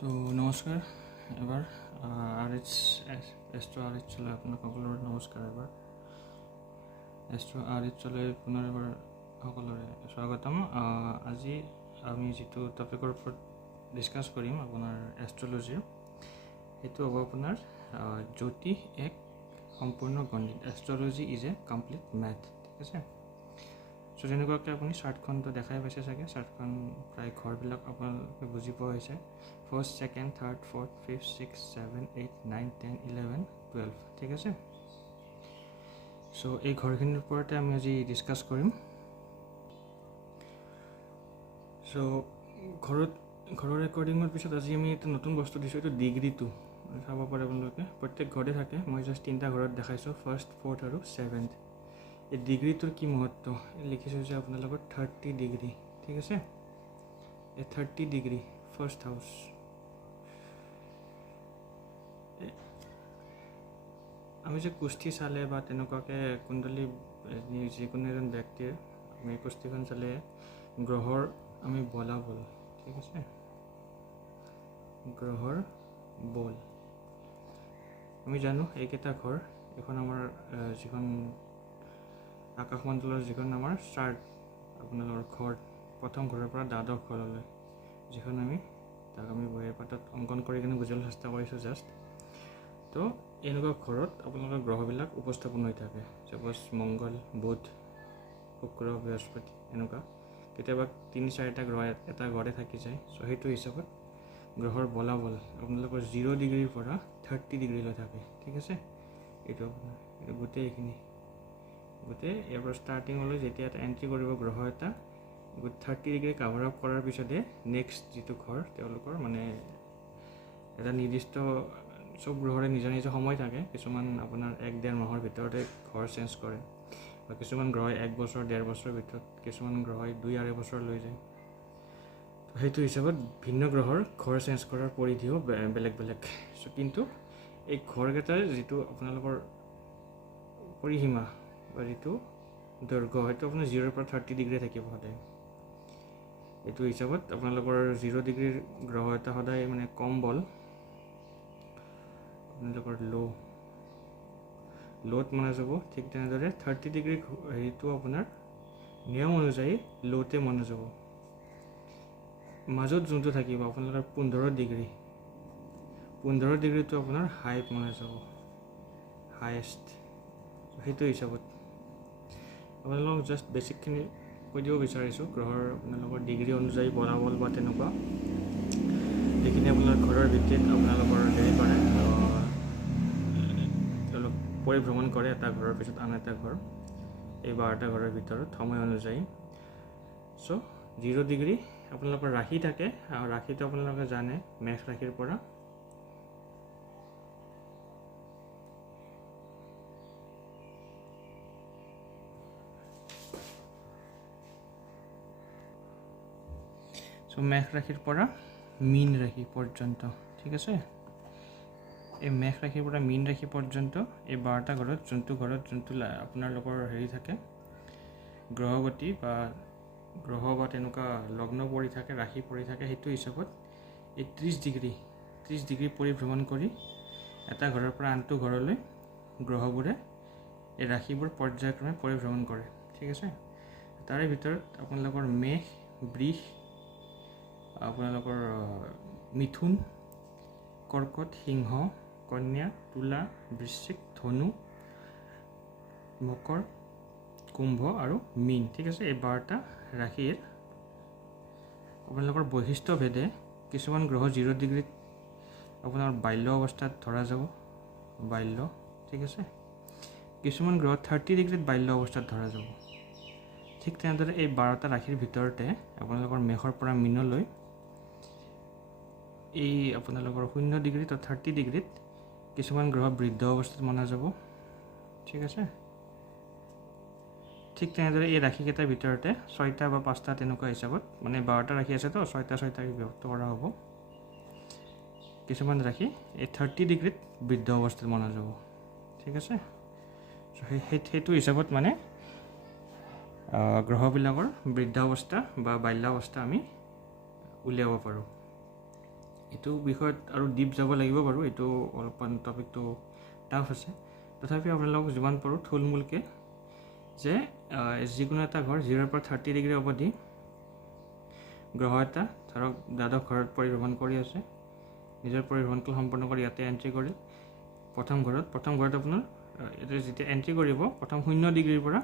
তো নমস্কাৰ এবাৰ এষ্ট্ৰ আৰ এইচ চলে আপোনাক সকলোৰে নমস্কাৰ। এবাৰ এষ্ট্ৰ আৰ এইচ চলে পুনৰ এবাৰ সকলোৰে স্বাগতম। আজি আমি যিটো টপিকৰ ওপৰত ডিছকাছ কৰিম আপোনাৰ এষ্ট্ৰলজিৰ, সেইটো হ'ব আপোনাৰ জ্যোতিষ এক সম্পূৰ্ণ গণিত। Astrology is a complete math. ঠিক আছে। চ' তেনেকুৱাকৈ আপুনি চাৰ্টখনটো দেখাই পাইছে চাগে। চাৰ্টখন প্ৰায় ঘৰবিলাক আপোনালোকে বুজি পোৱা হৈছে। First, second, third, fourth, fifth, six, 7, 8, 9, 10, 11, 12। ঠিক আছে। চ' এই ঘৰখিনিৰ ওপৰতে আমি আজি ডিছকাছ কৰিম। চ' ঘৰৰ ৰেকৰ্ডিঙৰ পিছত আজি আমি এটা নতুন বস্তু দিছোঁ, এইটো ডিগ্ৰীটো চাব পাৰে আপোনালোকে। প্ৰত্যেক ঘৰতে থাকে। মই জাষ্ট 3টা ঘৰত দেখাইছোঁ, ফাৰ্ষ্ট, ফ'ৰ্থ আৰু 7th। এই ডিগ্ৰীটোৰ কি মহত্ব লিখিছোঁ যে আপোনালোকৰ 30 ডিগ্ৰী। ঠিক আছে। এই 30 ডিগ্ৰী ফাৰ্ষ্ট হাউচ। আমি যে কুষ্টি চালে বা তেনেকুৱাকৈ কুণ্ডলী যিকোনো এজন ব্যক্তিৰ আমি কুষ্টিখন চালে গ্ৰহৰ আমি বলাবল। ঠিক আছে। গ্ৰহৰ বল আমি জানো। এইকেইটা ঘৰ, এখন আমাৰ যিখন আকাশমণ্ডলৰ যিখন আমাৰ চাৰ্ট, আপোনালোকৰ ঘৰ প্ৰথম ঘৰৰ পৰা দ্বাদশ ঘৰলৈ, যিখন তাক আমি বহীৰ পাতত অংকন কৰি কিনে বুজিবলৈ চেষ্টা কৰিছোঁ জাষ্ট। তো এনেকুৱা ঘৰত আপোনালোকৰ গ্ৰহবিলাক উপস্থাপন হৈ থাকে। ছাপ'জ মংগল, বুধ, শুক্ৰ, বৃহস্পতি, এনেকুৱা কেতিয়াবা 3-4টা গ্ৰহ এটা ঘৰতে থাকি যায়। চ' সেইটো হিচাপত গ্ৰহৰ বলাবল আপোনালোকৰ 0 ডিগ্ৰীৰ পৰা 30 ডিগ্ৰীলৈ থাকে। ঠিক আছে। এইটো আপোনাৰ গোটেইখিনি ইয়াৰ পৰা ষ্টাৰ্টিঙলৈ যেতিয়া এটা এণ্ট্ৰি কৰিব গ্ৰহ এটা, 30 ডিগ্ৰী কাভাৰ আপ কৰাৰ পিছতে নেক্সট যিটো ঘৰ তেওঁলোকৰ এটা নিৰ্দিষ্ট, চব গ্ৰহৰে নিজৰ নিজৰ সময় থাকে। কিছুমান আপোনাৰ 1-1.5 মাহৰ ভিতৰতে ঘৰ চেঞ্জ কৰে, বা কিছুমান গ্ৰহই 1 বছৰ 1.5 বছৰৰ ভিতৰত, কিছুমান গ্ৰহই 2-2.5 বছৰ লৈ যায়। সেইটো হিচাপত ভিন্ন গ্ৰহৰ ঘৰ চেঞ্জ কৰাৰ পৰিধিও বেলেগ বেলেগ। চ' কিন্তু এই ঘৰকেইটাৰ যিটো আপোনালোকৰ পৰিসীমা বা যিটো দৈৰ্ঘ্য, সেইটো আপোনাৰ 0-ৰ পৰা 30 ডিগ্ৰী থাকিব সদায়। এইটো হিচাপত আপোনালোকৰ 0 ডিগ্ৰীৰ গ্ৰহ এটা সদায় কম বল, আপোনালোকৰ ল'ত মনা যাব। ঠিক তেনেদৰে 30 ডিগ্ৰী হেৰিটো আপোনাৰ নিয়ম অনুযায়ী ল'তে মনা যাব। মাজত যোনটো থাকিব আপোনালোকৰ 15 ডিগ্ৰীটো আপোনাৰ হাইত মনা যাব, হায়েষ্ট। সেইটো হিচাপত আপোনালোকক জাষ্ট বেছিকখিনি কৈ দিব বিচাৰিছোঁ। গ্ৰহৰ আপোনালোকৰ ডিগ্ৰী অনুযায়ী বলাবল বা তেনেকুৱা সেইখিনি আপোনাৰ ঘৰৰ ভিত্তিত আপোনালোকৰ হেৰি কৰে, তেওঁলোক পৰিভ্ৰমণ কৰে এটা ঘৰৰ পিছত আন এটা ঘৰ, এই 12টা ঘৰৰ ভিতৰত সময় অনুযায়ী। চ' 0 ডিগ্ৰী আপোনালোকৰ ৰাশি থাকে, আৰু ৰাশিটো আপোনালোকে জানে মেষ ৰাশিৰ পৰা মেষ ৰাশিৰ পৰা মীন ৰাশি পৰ্যন্ত। ঠিক আছে। এই মেষ ৰাশিৰ পৰা মীন ৰাশি পৰ্যন্ত এই 12টা ঘৰত যোনটো আপোনালোকৰ হেৰি থাকে, গ্ৰহগতি বা গ্ৰহ বা তেনেকুৱা লগ্ন পৰি থাকে, ৰাশি পৰি থাকে, সেইটো হিচাপত এই 30 ডিগ্ৰী পৰিভ্ৰমণ কৰি এটা ঘৰৰ পৰা আনটো ঘৰলৈ গ্ৰহবোৰে এই ৰাশিবোৰ পৰ্যায়ক্ৰমে পৰিভ্ৰমণ কৰে। ঠিক আছে। তাৰে ভিতৰত আপোনালোকৰ মেষ, বৃষ, আপোনালোকৰ মিথুন, কৰ্কট, সিংহ, কন্যা, তুলা, বৃশ্চিক, ধনু, মকৰ, কুম্ভ আৰু মীন। ঠিক আছে। এই 12টা ৰাশিৰ আপোনালোকৰ বৈশিষ্ট্য ভেদে কিছুমান গ্ৰহ 0 ডিগ্ৰীত আপোনাৰ বাল্য অৱস্থাত ধৰা যাব, বাল্য। ঠিক আছে। কিছুমান গ্ৰহ 30 ডিগ্ৰীত বাল্য অৱস্থাত ধৰা যাব। ঠিক তেনেদৰে এই 12টা ৰাশিৰ ভিতৰতে আপোনালোকৰ মেষৰ পৰা মীনলৈ এই আপোনালোকৰ 0 ডিগ্ৰীত 30 ডিগ্ৰীত কিছুমান গ্ৰহ বৃদ্ধ অৱস্থাত মনা যাব। ঠিক আছে। ঠিক তেনেদৰে এই ৰাশিকেইটাৰ ভিতৰতে 6টা বা 5টা তেনেকুৱা হিচাপত, 12টা ৰাশি আছে তো 6টা বিভক্ত কৰা হ'ব। কিছুমান ৰাশি এই 30 ডিগ্ৰীত বৃদ্ধ অৱস্থাত মনা যাব। ঠিক আছে। সেইটো হিচাপত গ্ৰহবিলাকৰ বৃদ্ধাৱস্থা বা বাল্যাৱস্থা আমি উলিয়াব পাৰোঁ। এইটো বিষয়ত আৰু ডিপ যাব লাগিব বাৰু, এইটো অলপমান টপিকটো টাফ আছে। তথাপিও আপোনালোকক যিমান পাৰোঁ থুলমূলকৈ যে যিকোনো এটা ঘৰ 0 পৰা 30 ডিগ্ৰী অৱধি গ্ৰহ এটা ধৰক দ্বাদশ ঘৰত পৰিভ্ৰমণ কৰি আছে, নিজৰ পৰিভ্ৰমণকাল সম্পন্ন কৰি ইয়াতে এণ্ট্ৰি কৰি প্ৰথম ঘৰত আপোনাৰ এতিয়া যেতিয়া এণ্ট্ৰি কৰিব প্ৰথম 0 ডিগ্ৰীৰ পৰা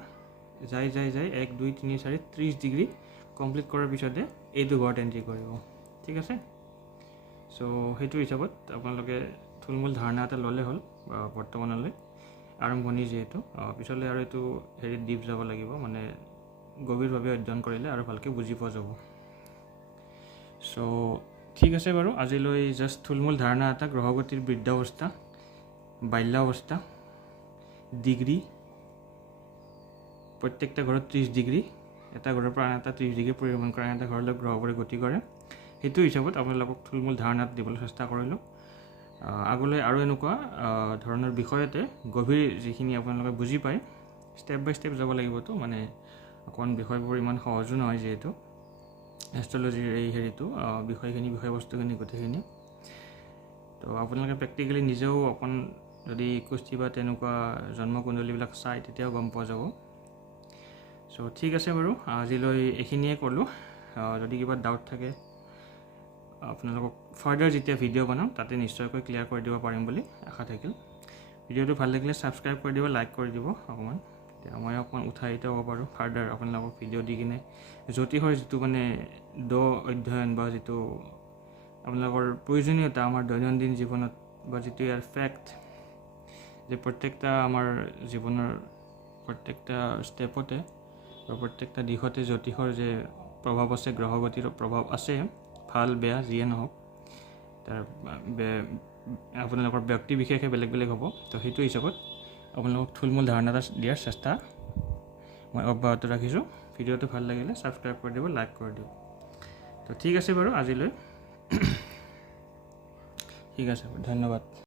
যাই 1 2 3 4 30 ডিগ্ৰী কমপ্লিট কৰাৰ পিছতে এইটো ঘৰত এণ্ট্ৰি কৰিব। ঠিক আছে, চ' সেইটো হিচাপত আপোনালোকে থুলমূল ধাৰণা এটা ল'লে হ'ল বৰ্তমানলৈ আৰম্ভণি যিহেতু, পিছলৈ আৰু এইটো ডিপ যাব লাগিব, মানে গভীৰভাৱে অধ্যয়ন কৰিলে আৰু ভালকৈ বুজি পোৱা যাব। চ' ঠিক আছে বাৰু, আজিলৈ জাষ্ট থুলমূল ধাৰণা এটা গ্ৰহগতিৰ বৃদ্ধাৱস্থা, বাল্যাৱস্থা, ডিগ্ৰী, প্ৰত্যেকটা ঘৰত 30 ডিগ্ৰী, এটা ঘৰৰ পৰা আন এটা 30 ডিগ্ৰী পৰিভ্ৰমণ কৰা এটা ঘৰলৈ গ্ৰহবোৰে গতি কৰে, সেইটো হিচাপত আপোনালোকক থুলমূল ধাৰণাত দিবলৈ চেষ্টা কৰিলোঁ। আগলৈ আৰু এনেকুৱা ধৰণৰ বিষয়তে গভীৰ যিখিনি আপোনালোকে বুজি পায় ষ্টেপ বাই ষ্টেপ যাব লাগিবতো, মানে অকণমান বিষয়বোৰ ইমান সহজো নহয় যিহেতু এষ্ট্ৰলজিৰ এই বিষয়বস্তুখিনি গোটেইখিনি। তো আপোনালোকে প্ৰেক্টিকেলি নিজেও অকণ যদি কুষ্টি বা তেনেকুৱা জন্মকুণ্ডলীবিলাক চাই তেতিয়াও গম পোৱা যাব। চ' ঠিক আছে বাৰু, আজিলৈ এইখিনিয়ে ক'লোঁ। যদি কিবা ডাউট থাকে আপোনালোকক ফাৰ্ডাৰ যেতিয়া ভিডিঅ' বনাম তাতে নিশ্চয়কৈ ক্লিয়াৰ কৰি দিব পাৰিম বুলি আশা থাকিল। ভিডিঅ'টো ভাল লাগিলে ছাবস্ক্ৰাইব কৰি দিব, লাইক কৰি দিব অকণমান, তেতিয়া মই অকণমান উৎসাহিত হ'ব পাৰোঁ ফাৰ্ডাৰ আপোনালোকক ভিডিঅ' দি কিনে জ্যোতিষৰ যিটো মানে অধ্যয়ন বা যিটো আপোনালোকৰ প্ৰয়োজনীয়তা আমাৰ দৈনন্দিন জীৱনত বা যিটো ইয়াৰ ফেক্ট যে প্ৰত্যেকটা আমাৰ জীৱনৰ প্ৰত্যেকটা ষ্টেপতে বা প্ৰত্যেকটা দিশতে জ্যোতিষৰ যে প্ৰভাৱ আছে, গ্ৰহগতিৰ প্ৰভাৱ আছে, ভাল বেয়া যিয়ে নহওক, তাৰ আপোনালোকৰ ব্যক্তি বিশেষে বেলেগ বেলেগ হ'ব। তো সেইটো হিচাপত আপোনালোকক থুলমূল ধাৰণা এটা দিয়াৰ চেষ্টা মই অব্যাহত ৰাখিছোঁ। ভিডিঅ'টো ভাল লাগিলে ছাবস্ক্ৰাইব কৰি দিব, লাইক কৰি দিব। তো ঠিক আছে বাৰু আজিলৈ ঠিক আছে, ধন্যবাদ।